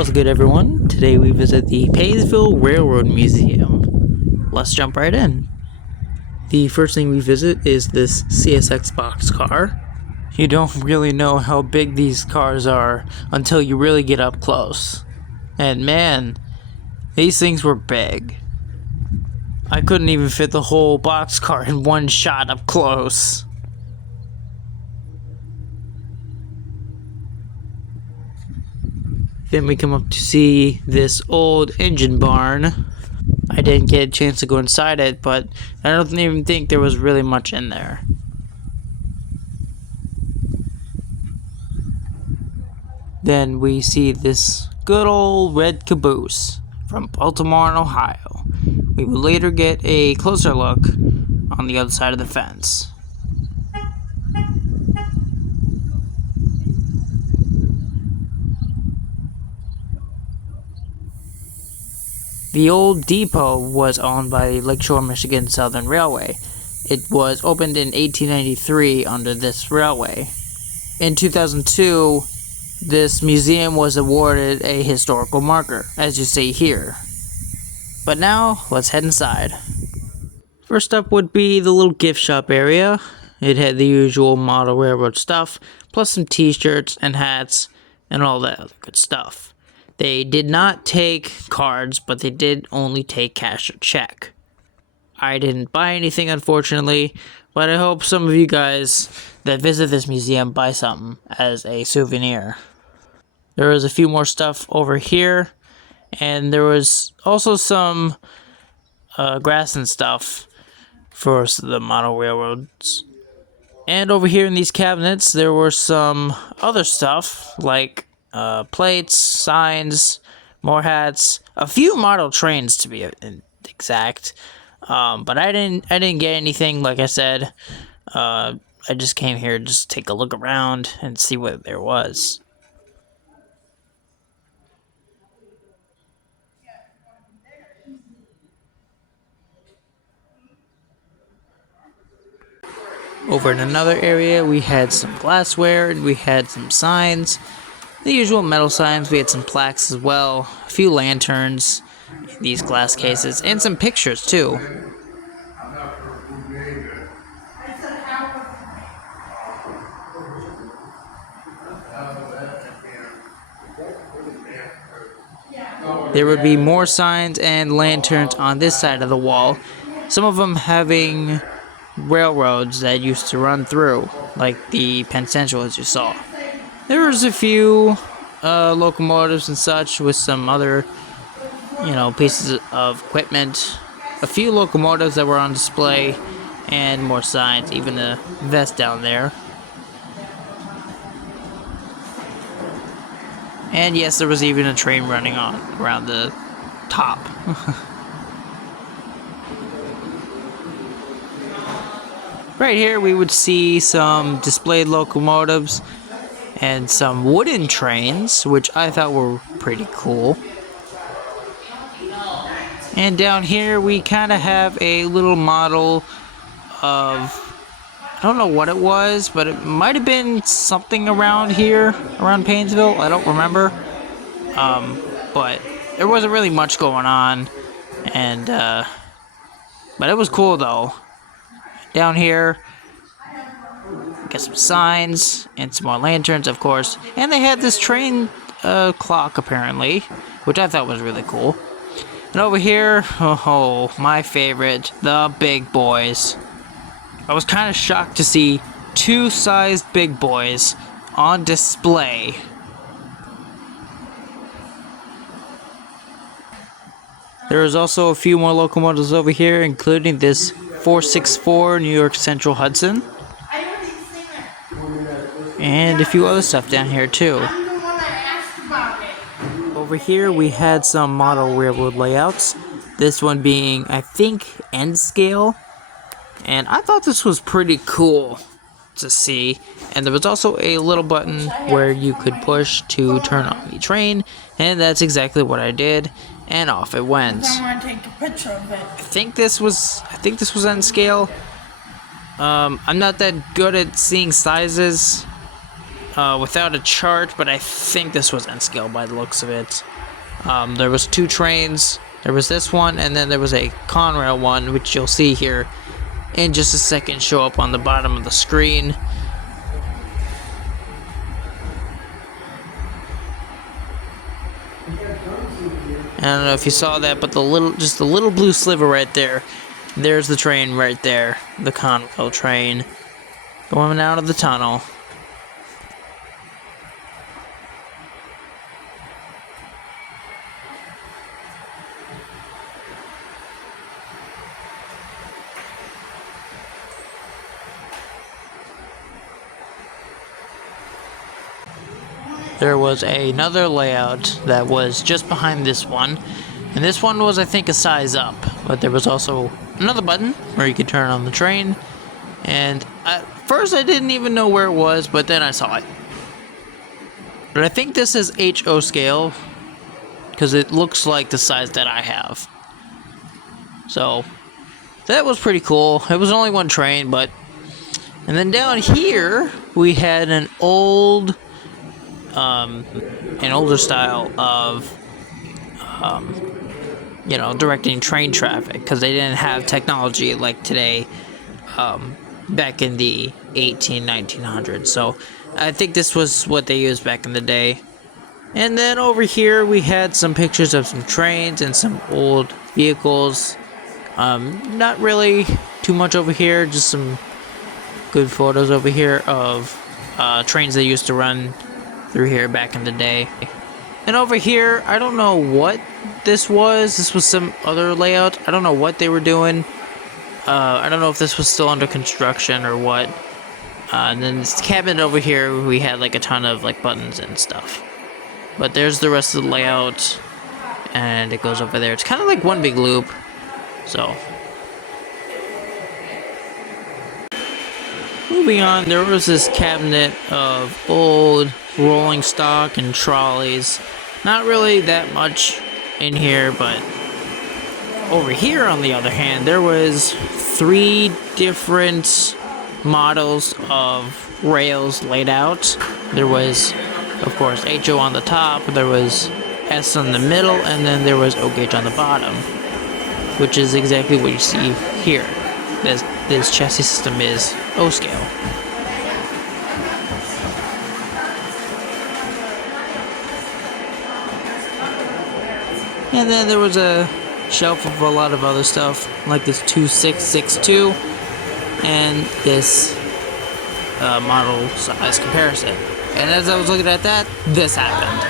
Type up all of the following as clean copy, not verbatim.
What's good, everyone? Today we visit the Painesville Railroad Museum. Let's jump right in. The first thing we visit is this CSX boxcar. You don't really know how big these cars are until you really get up close. And man, these things were big. I couldn't even fit the whole boxcar in one shot up close. Then we come up to see this old engine barn. I didn't get a chance to go inside it, but I don't even think there was really much in there. Then we see this good old red caboose from Baltimore, Ohio. We will later get a closer look on the other side of the fence. The old depot was owned by Lakeshore Michigan Southern Railway. It was opened in 1893 under this railway. In 2002, this museum was awarded a historical marker, as you see here. But now, let's head inside. First up would be the little gift shop area. It had the usual model railroad stuff, plus some t-shirts and hats, and all that other good stuff. They did not take cards, but they did only take cash or check. I didn't buy anything, unfortunately, but I hope some of you guys that visit this museum buy something as a souvenir. There was a few more stuff over here, and there was also some grass and stuff for the model railroads. And over here in these cabinets, there were some other stuff, like plates, signs, more hats, a few model trains to be exact. But I didn't get anything. Like I said, I just came here to just take a look around and see what there was. Over in another area, we had some glassware and we had some signs. The usual metal signs. We had some plaques as well, a few lanterns in these glass cases, and some pictures too. There would be more signs and lanterns on this side of the wall, some of them having railroads that used to run through, like the Penn Central, as you saw. There was a few locomotives and such with some other, pieces of equipment. A few locomotives that were on display, and more signs, even a vest down there. And yes, there was even a train running on around the top. Right here we would see some displayed locomotives and some wooden trains, which I thought were pretty cool. And down here we kind of have a little model of, I don't know what it was, but it might have been something around here, around Painesville. I don't remember. But there wasn't really much going on, and but it was cool though. Down here, got some signs and some more lanterns, of course, and they had this train clock apparently, which I thought was really cool. And over here, oh, my favorite, the big boys. I was kind of shocked to see two sized big boys on display. There was also a few more locomotives over here, including this 464 New York Central Hudson. And a few other stuff down here too. Over here we had some model railroad layouts. This one being, I think, N scale. And I thought this was pretty cool to see. And there was also a little button where you could push to turn on the train. And that's exactly what I did. And off it went. I want to take a picture of it. I think this was N scale. I'm not that good at seeing sizes without a chart, but I think this was N scale by the looks of it. There was two trains. There was this one, and then there was a Conrail one, which you'll see here in just a second show up on the bottom of the screen. I don't know if you saw that, but just the little blue sliver right there. There's the train right there, the Conrail train going out of the tunnel. There was another layout that was just behind this one, and this one was, I think, a size up, but there was also another button where you could turn on the train, and at first I didn't even know where it was, but then I saw it. But I think this is HO scale, because it looks like the size that I have. So, that was pretty cool. It was only one train, but... And then down here, we had an older style of, directing train traffic, because they didn't have technology like today, back in the 1900s. So I think this was what they used back in the day. And then over here we had some pictures of some trains and some old vehicles. Not really too much over here, just some good photos over here of trains that used to run through here back in the day. And over here, I don't know what this was. This was some other layout. I don't know what they were doing. I don't know if this was still under construction or what. And then this cabinet over here, we had like a ton of like buttons and stuff. But there's the rest of the layout, and it goes over there. It's kind of like one big loop. So, moving on, there was this cabinet of old rolling stock and trolleys. Not really that much in here, but over here, on the other hand, there was 3 different models of rails laid out. There was, of course, HO on the top, there was S in the middle, and then there was O gauge on the bottom, which is exactly what you see here. This chassis system is O scale. And then there was a shelf of a lot of other stuff, like this 2662 and this model size comparison. And as I was looking at that, this happened.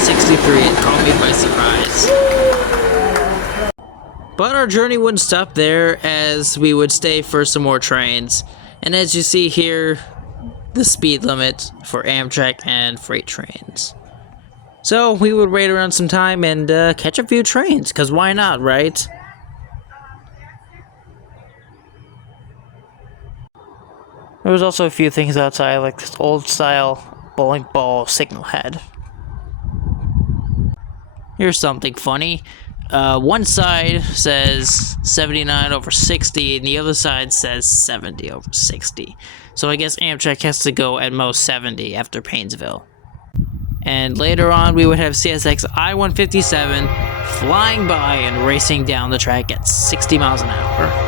363. It caught me by surprise. But our journey wouldn't stop there, as we would stay for some more trains. And as you see here, the speed limit for Amtrak and freight trains. So we would wait around some time and catch a few trains, because why not, right? There was also a few things outside, like this old style bowling ball signal head. Here's something funny. One side says 79/60 and the other side says 70/60. So I guess Amtrak has to go at most 70 after Painesville. And later on we would have CSX I-157 flying by and racing down the track at 60 miles an hour.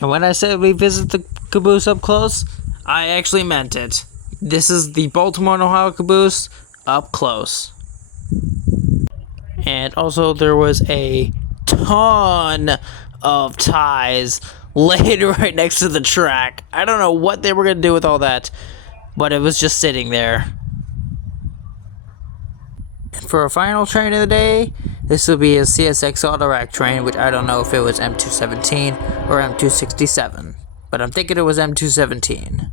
And when I said we visit the caboose up close, I actually meant it. This is the Baltimore and Ohio caboose up close. And also there was a ton of ties laid right next to the track. I don't know what they were going to do with all that, but it was just sitting there. And for our final train of the day, this will be a CSX Autorack train, which I don't know if it was M217 or M267, but I'm thinking it was M217.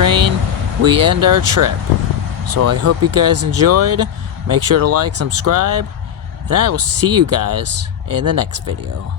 train, we end our trip. So I hope you guys enjoyed. Make sure to like, subscribe, and I will see you guys in the next video.